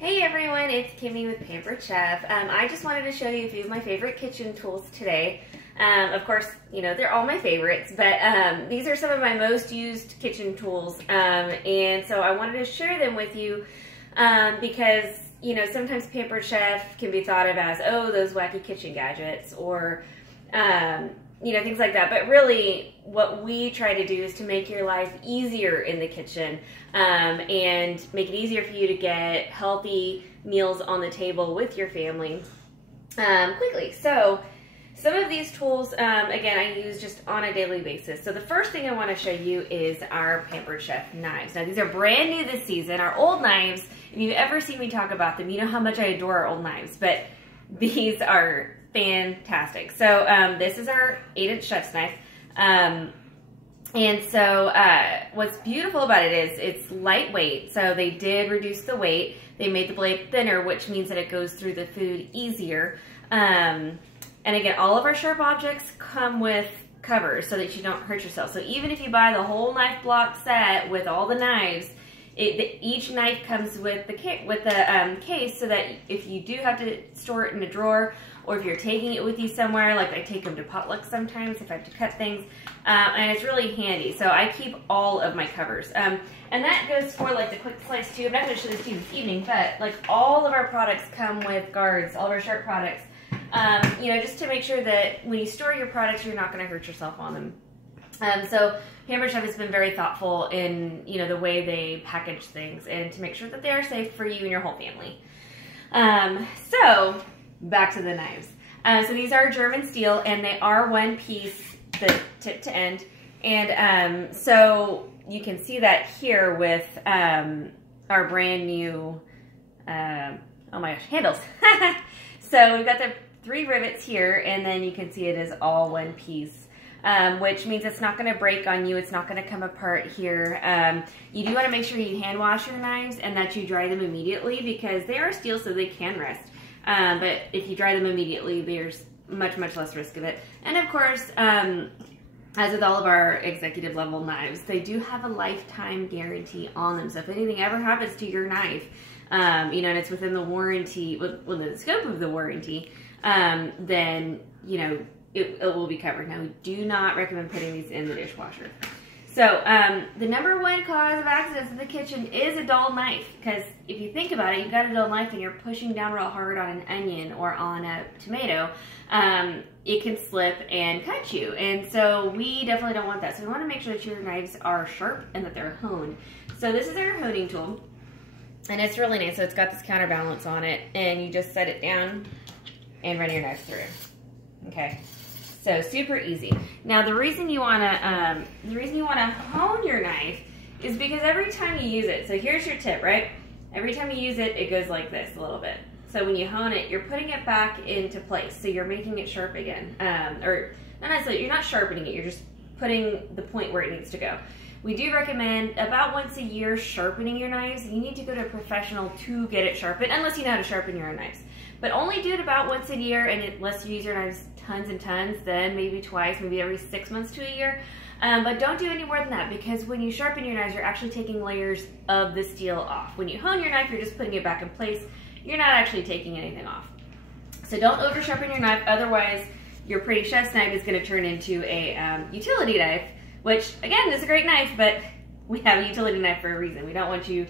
Hey everyone, it's Kimmy with Pampered Chef. I just wanted to show you a few of my favorite kitchen tools today. Of course, you know, they're all my favorites, but these are some of my most used kitchen tools. And so I wanted to share them with you because, you know, sometimes Pampered Chef can be thought of as, oh, those wacky kitchen gadgets or, you know, things like that. But really, what we try to do is to make your life easier in the kitchen and make it easier for you to get healthy meals on the table with your family quickly. So some of these tools, again, I use just on a daily basis. So the first thing I want to show you is our Pampered Chef knives. Now, these are brand new this season. Our old knives, if you've ever seen me talk about them, you know how much I adore our old knives, but these are fantastic. So this is our 8-inch chef's knife. And so what's beautiful about it is it's lightweight. So they did reduce the weight. They made the blade thinner, which means that it goes through the food easier. And again, all of our sharp objects come with covers so that you don't hurt yourself. So even if you buy the whole knife block set with all the knives, each knife comes with the case so that if you do have to store it in a drawer, or if you're taking it with you somewhere, like I take them to potluck sometimes if I have to cut things, and it's really handy. So I keep all of my covers. And that goes for like the quick slice too. I'm not going to show this to you this evening, but like all of our products come with guards, all of our sharp products, you know, just to make sure that when you store your products, you're not going to hurt yourself on them. So Pampered Chef has been very thoughtful in, you know, the way they package things and to make sure that they are safe for you and your whole family. So back to the knives. So these are German steel and they are one piece, the tip to end. And so you can see that here with our brand new, oh my gosh, handles. So we've got the 3 rivets here and then you can see it is all one piece. Which means it's not going to break on you. It's not going to come apart here. You do want to make sure you hand wash your knives and that you dry them immediately because they are steel so they can rust. But if you dry them immediately, there's much, much less risk of it. And of course, as with all of our executive level knives, they do have a lifetime guarantee on them. So if anything ever happens to your knife, you know, and it's within the warranty, within the scope of the warranty, then, you know, it will be covered. Now, we do not recommend putting these in the dishwasher. So, the #1 cause of accidents in the kitchen is a dull knife, because if you think about it, you've got a dull knife and you're pushing down real hard on an onion or on a tomato, it can slip and cut you. And so we definitely don't want that. So we want to make sure that your knives are sharp and that they're honed. So this is our honing tool, and it's really nice. So it's got this counterbalance on it, and you just set it down and run your knife through. Okay. So super easy. Now the reason you wanna hone your knife is because every time you use it, so here's your tip, right? Every time you use it, it goes like this a little bit. So when you hone it, you're putting it back into place. So you're making it sharp again. Or not necessarily, you're not sharpening it, you're just putting the point where it needs to go. We do recommend about once a year sharpening your knives. You need to go to a professional to get it sharpened, unless you know how to sharpen your own knives. But only do it about once a year, and unless you use your knives tons and tons, then maybe twice, maybe every 6 months to a year. But don't do any more than that, because when you sharpen your knives, you're actually taking layers of the steel off. When you hone your knife, you're just putting it back in place. You're not actually taking anything off. So don't over sharpen your knife, otherwise your pretty chef's knife is gonna turn into a utility knife, which again, is a great knife, but we have a utility knife for a reason. We don't want you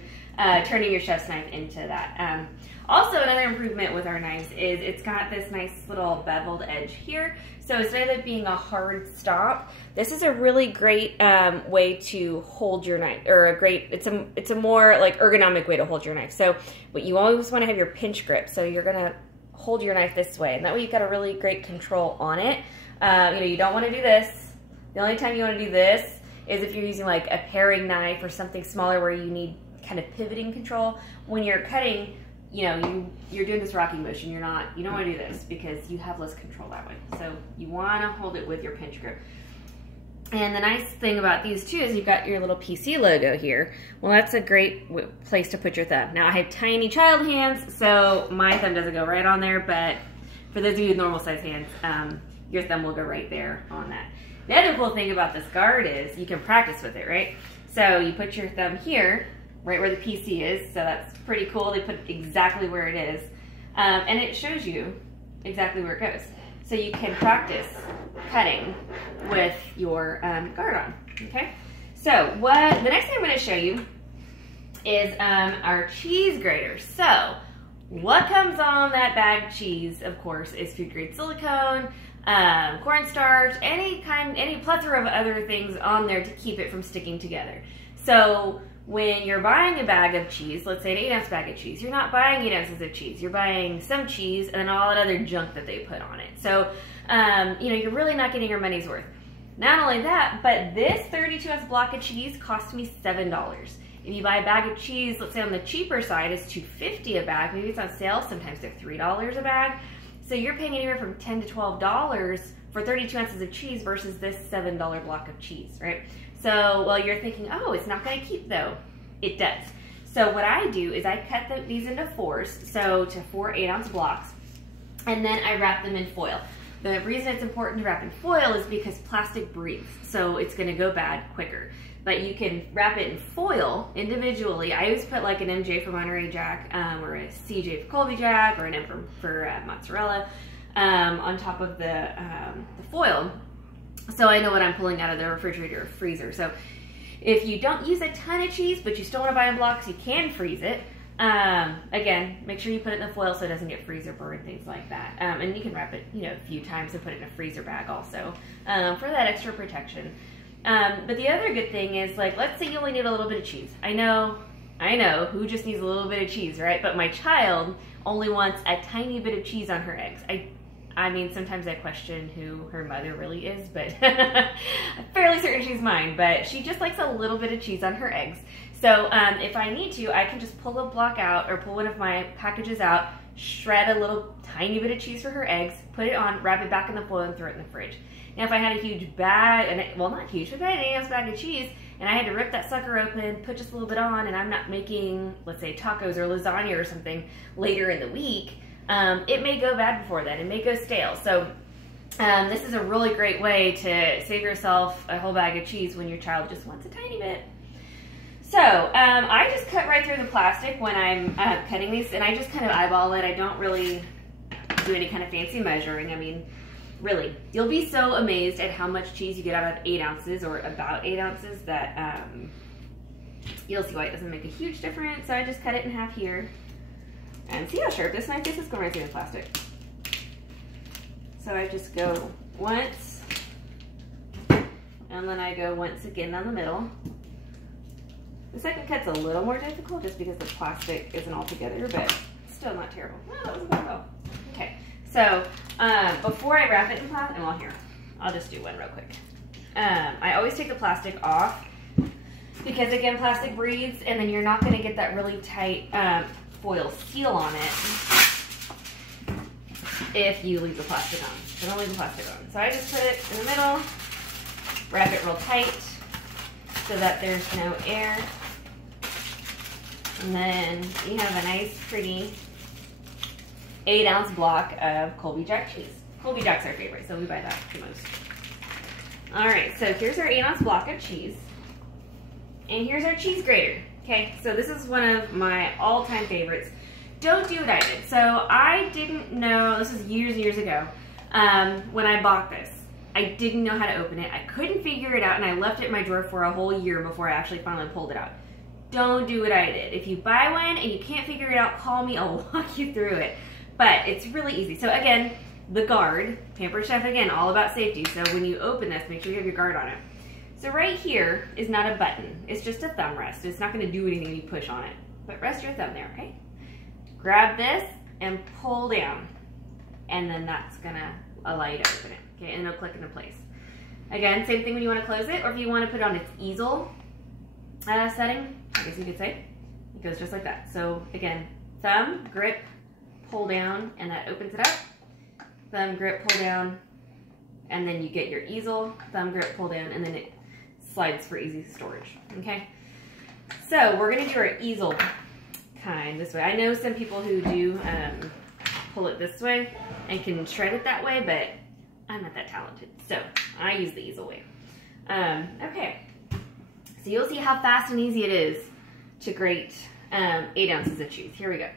turning your chef's knife into that. Also, another improvement with our knives is it's got this nice little beveled edge here. So instead of it being a hard stop, this is a really great way to hold your knife, or it's a more like ergonomic way to hold your knife. So what you always want to have your pinch grip. So you're gonna hold your knife this way, and that way you've got a really great control on it. You know, you don't want to do this. The only time you want to do this is if you're using like a paring knife or something smaller where you need kind of pivoting control. When you're cutting, you know, you're doing this rocking motion. You don't want to do this because you have less control that way. So you want to hold it with your pinch grip. And the nice thing about these too is you've got your little PC logo here. Well, that's a great place to put your thumb. Now I have tiny child hands, so my thumb doesn't go right on there, but for those of you with normal size hands, your thumb will go right there on that. The other cool thing about this guard is you can practice with it, right? So you put your thumb here right where the PC is, so that's pretty cool. They put it exactly where it is. And it shows you exactly where it goes. So you can practice cutting with your guard on, okay? So the next thing I'm gonna show you is our cheese grater. So what comes on that bag of cheese, of course, is food grade silicone, cornstarch, any plethora of other things on there to keep it from sticking together. So when you're buying a bag of cheese, let's say an 8-ounce bag of cheese, you're not buying 8 ounces of cheese. You're buying some cheese and then all that other junk that they put on it. So, you know, you're really not getting your money's worth. Not only that, but this 32-ounce block of cheese cost me $7. If you buy a bag of cheese, let's say on the cheaper side, it's $2.50 a bag. Maybe it's on sale. Sometimes they're $3 a bag. So you're paying anywhere from $10 to $12 for 32 ounces of cheese versus this $7 block of cheese, right? So, well, you're thinking, oh, it's not going to keep though. It does. So what I do is I cut these into 4s, so to 4 8-ounce blocks, and then I wrap them in foil. The reason it's important to wrap in foil is because plastic breathes, so it's going to go bad quicker. But you can wrap it in foil individually. I always put like an MJ for Monterey Jack, or a CJ for Colby Jack, or an M for mozzarella on top of the foil, so I know what I'm pulling out of the refrigerator or freezer. So if you don't use a ton of cheese, but you still want to buy in blocks, you can freeze it. Again, make sure you put it in the foil so it doesn't get freezer burn, things like that. And you can wrap it, you know, a few times and put it in a freezer bag also for that extra protection. But the other good thing is, like, let's say you only need a little bit of cheese. I know, who just needs a little bit of cheese, right? But my child only wants a tiny bit of cheese on her eggs. I mean, sometimes I question who her mother really is, but I'm fairly certain she's mine. But she just likes a little bit of cheese on her eggs. So if I need to, I can just pull a block out or pull one of my packages out, shred a little tiny bit of cheese for her eggs, put it on, wrap it back in the foil, and throw it in the fridge. Now, if I had a huge bag, well, not huge, but if I had an 8-ounce bag of cheese, and I had to rip that sucker open, put just a little bit on, and I'm not making, let's say, tacos or lasagna or something later in the week, it may go bad before then. It may go stale. So this is a really great way to save yourself a whole bag of cheese when your child just wants a tiny bit. So I just cut right through the plastic when I'm cutting these, and I just kind of eyeball it. I don't really do any kind of fancy measuring. I mean, really, you'll be so amazed at how much cheese you get out of 8 ounces or about 8 ounces that you'll see why it doesn't make a huge difference. So I just cut it in half here. And see how sharp this knife is? It's going right through the plastic. So I just go once, and then I go once again down the middle. The second cut's a little more difficult just because the plastic isn't all together, but still not terrible. Oh, that was about well. Okay, so before I wrap it in plastic, well, here, I'll just do one real quick. I always take the plastic off because, again, plastic breathes, and then you're not going to get that really tight foil seal on it if you leave the plastic on. So don't leave the plastic on. So I just put it in the middle, wrap it real tight so that there's no air. And then you have a nice, pretty 8-ounce block of Colby Jack cheese. Colby Jack's our favorite, so we buy that the most. All right, so here's our 8-ounce block of cheese. And here's our cheese grater. Okay, so this is one of my all-time favorites. Don't do what I did. So I didn't know, this was years and years ago, when I bought this. I didn't know how to open it. I couldn't figure it out, and I left it in my drawer for a whole year before I actually finally pulled it out. Don't do what I did. If you buy one and you can't figure it out, call me. I'll walk you through it. But it's really easy. So again, the guard, Pampered Chef, again, all about safety. So when you open this, make sure you have your guard on it. So right here is not a button. It's just a thumb rest. It's not going to do anything when you push on it. But rest your thumb there, okay? Grab this and pull down. And then that's going to allow you to open it. Okay, and it'll click into place. Again, same thing when you want to close it, or if you want to put it on its easel setting, I guess you could say. It goes just like that. So again, thumb, grip, pull down, and that opens it up. Thumb, grip, pull down, and then you get your easel, thumb, grip, pull down, and then it slides for easy storage, okay? So we're gonna do our easel kind this way. I know some people who do pull it this way and can shred it that way, but I'm not that talented, so I use the easel way. Okay, so you'll see how fast and easy it is to grate 8 ounces of cheese. Here we go.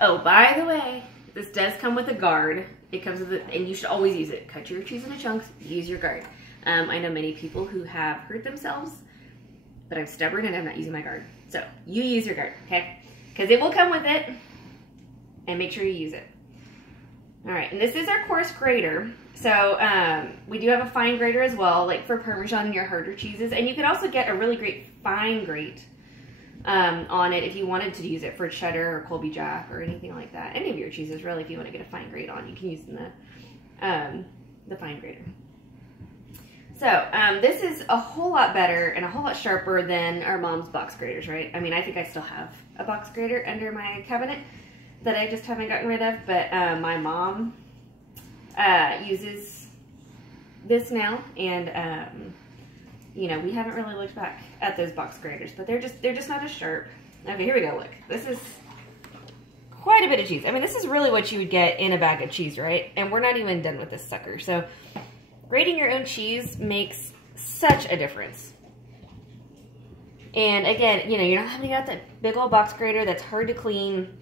Oh, by the way, this does come with a guard. It comes with it, and you should always use it. Cut your cheese into chunks, use your guard. I know many people who have hurt themselves, but I'm stubborn and I'm not using my guard. So you use your guard, okay? Because it will come with it, and make sure you use it. All right, and this is our coarse grater. So we do have a fine grater as well, like for Parmesan and your harder cheeses. And you could also get a really great fine grate on it if you wanted to use it for cheddar or Colby Jack or anything like that. Any of your cheeses, really, if you want to get a fine grate on, you can use the fine grater. So this is a whole lot better and a whole lot sharper than our mom's box graters, right? I mean, I think I still have a box grater under my cabinet that I just haven't gotten rid of, but my mom uses this now, and you know, we haven't really looked back at those box graters, but they're just not as sharp. Okay, here we go. Look, this is quite a bit of cheese. I mean, this is really what you would get in a bag of cheese, right? And we're not even done with this sucker. So grating your own cheese makes such a difference. And again, you know, you're not having to get that big old box grater that's hard to clean.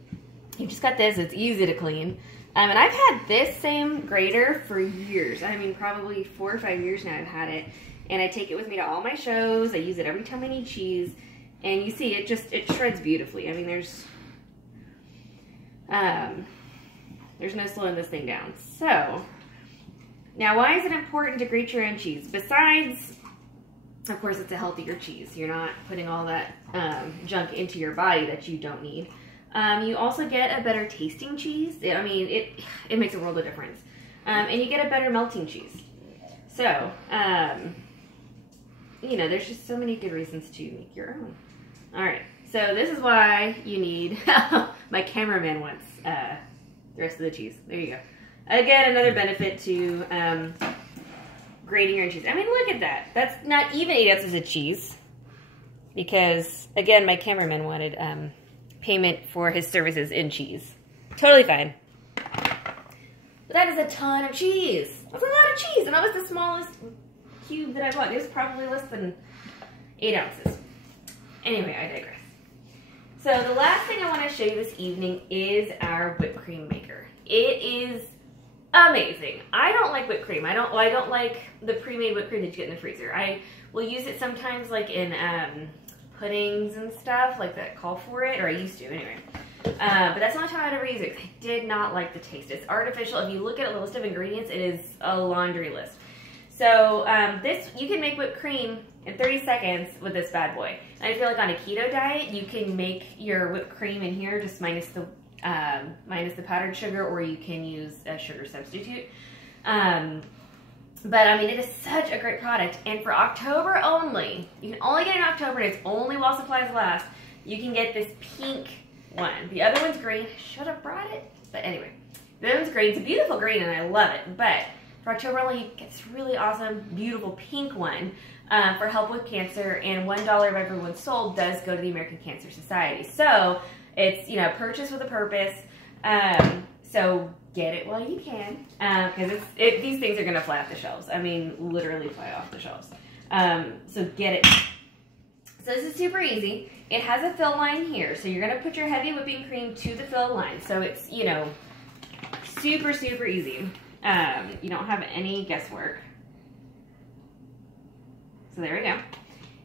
You just got this, it's easy to clean. And I've had this same grater for years. I mean, probably 4 or 5 years now I've had it. And I take it with me to all my shows. I use it every time I need cheese. And you see, it shreds beautifully. I mean, there's no slowing this thing down. So, now why is it important to grate your own cheese? Besides, of course, it's a healthier cheese. You're not putting all that junk into your body that you don't need. You also get a better tasting cheese. I mean, it makes a world of difference. And you get a better melting cheese. So, you know, there's just so many good reasons to make your own. All right, so this is why you need, my cameraman wants the rest of the cheese. There you go. Again, another benefit to grating your own cheese. I mean, look at that. That's not even 8 ounces of cheese. Because, again, my cameraman wanted payment for his services in cheese. Totally fine. But that is a ton of cheese. That's a lot of cheese. And that was the smallest cube that I bought. It was probably less than 8 ounces. Anyway, I digress. So the last thing I want to show you this evening is our whipped cream maker. It is amazing. I don't like whipped cream. I don't like the pre-made whipped cream that you get in the freezer. I will use it sometimes like in puddings and stuff like that call for it, or I used to anyway. But that's the only time I'd ever use it because I did not like the taste. It's artificial. If you look at a list of ingredients, it is a laundry list. So you can make whipped cream in 30 seconds with this bad boy. And I feel like on a keto diet, you can make your whipped cream in here just minus the powdered sugar, or you can use a sugar substitute. But I mean, it is such a great product. And for October only, you can only get it in October, and it's only while supplies last, you can get this pink one. The other one's green. I should have brought it. But anyway, the other one's green. It's a beautiful green, and I love it. But for October only, you get this really awesome, beautiful pink one for help with cancer. And $1 of every one sold does go to the American Cancer Society. So it's, you know, purchase with a purpose. So get it while you can, because these things are going to fly off the shelves. I mean, literally fly off the shelves. So get it. So this is super easy. It has a fill line here. So you're going to put your heavy whipping cream to the fill line. So it's, you know, super, super easy. You don't have any guesswork. So there we go.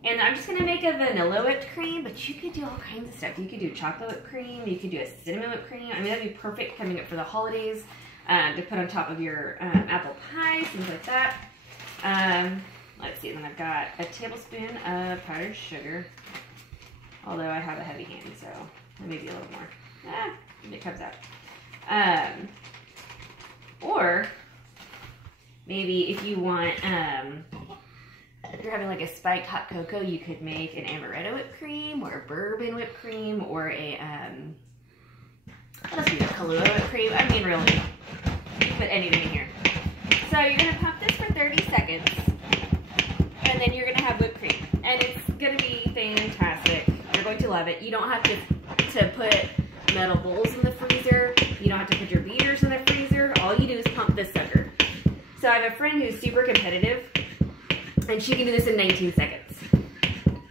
And I'm just going to make a vanilla whipped cream, but you could do all kinds of stuff. You could do chocolate whipped cream. You could do a cinnamon whipped cream. I mean, that'd be perfect coming up for the holidays to put on top of your apple pie, things like that. Let's see. Then I've got a tablespoon of powdered sugar, although I have a heavy hand, so maybe a little more. If it comes out. Or maybe if you want... if you're having like a spiked hot cocoa, you could make an amaretto whipped cream or a bourbon whipped cream or a, let's do a Kahlua whipped cream. I mean, really, put anything in here. So you're going to pump this for 30 seconds, and then you're going to have whipped cream. And it's going to be fantastic. You're going to love it. You don't have to put metal bowls in the freezer. You don't have to put your beaters in the freezer. All you do is pump this sucker. So I have a friend who's super competitive, and she can do this in 19 seconds.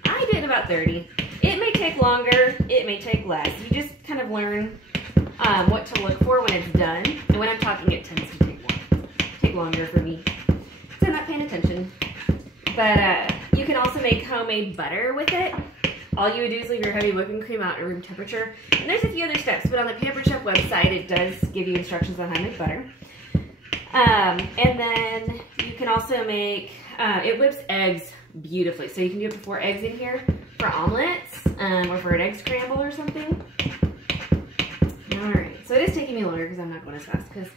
I did about 30. It may take take longer, it may take less. You just kind of learn what to look for when it's done. And when I'm talking, it tends to take longer for me. So I'm not paying attention. But you can also make homemade butter with it. All you would do is leave your heavy whipping cream out at room temperature. And there's a few other steps, but on the Pampered Chef website, it does give you instructions on how to make butter. And then you can also make, it whips eggs beautifully. So you can do it before eggs in here for omelets, or for an egg scramble or something. All right, so it is taking me longer because I'm not going as fast because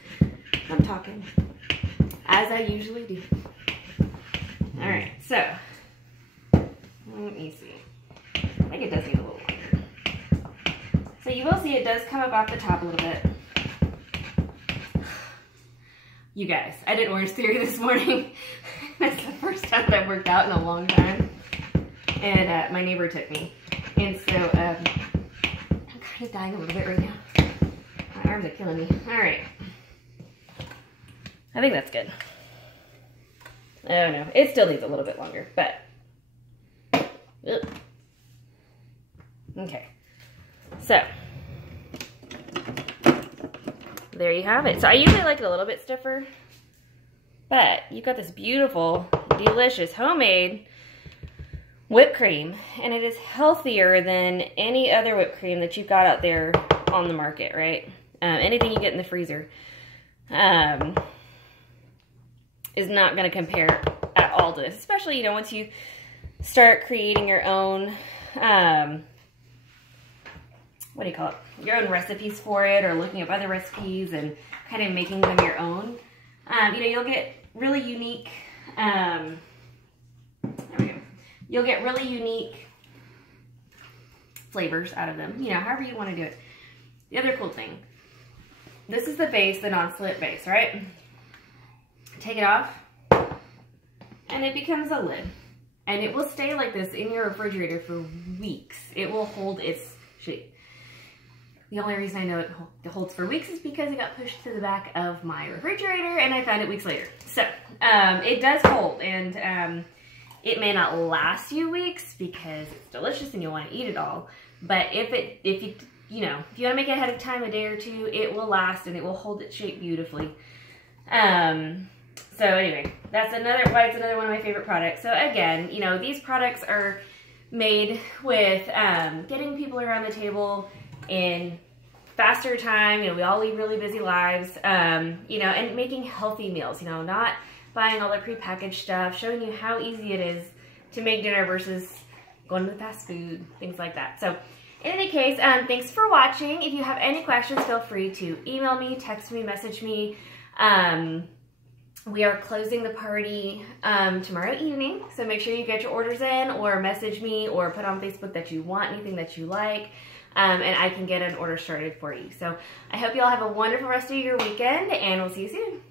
I'm talking, as I usually do. All right, so let me see. I think it does need a little longer. So you will see it does come up off the top a little bit. You guys, I did Orange Theory this morning. That's the first time that I've worked out in a long time. And my neighbor took me. And so I'm kind of dying a little bit right now. My arms are killing me. All right. I think that's good. Oh no, it still needs a little bit longer, but. Ugh. Okay. So. There you have it. So I usually like it a little bit stiffer, but you've got this beautiful, delicious homemade whipped cream, and it is healthier than any other whipped cream that you've got out there on the market, right? Anything you get in the freezer is not going to compare at all to this, especially, you know, once you start creating your own, what do you call it? Your own recipes for it, or looking up other recipes and kind of making them your own. You know, you'll get really unique, there we go. You'll get really unique flavors out of them, you know, however you want to do it. The other cool thing, this is the base, the non-slit base, right? Take it off, and it becomes a lid. And it will stay like this in your refrigerator for weeks. It will hold its shape. The only reason I know it holds for weeks is because it got pushed to the back of my refrigerator and I found it weeks later. So it does hold, and it may not last you weeks because it's delicious and you'll want to eat it all. But if you want to make it ahead of time, a day or two, it will last and it will hold its shape beautifully. So anyway, that's why it's another one of my favorite products. So again, you know, these products are made with getting people around the table in faster time. You know, we all lead really busy lives, you know, and making healthy meals, you know, not buying all the prepackaged stuff, showing you how easy it is to make dinner versus going to the fast food, things like that. So in any case, thanks for watching. If you have any questions, feel free to email me, text me, message me. We are closing the party tomorrow evening, so make sure you get your orders in, or message me, or put on Facebook that you want anything that you like. And I can get an order started for you. So I hope you all have a wonderful rest of your weekend, and we'll see you soon.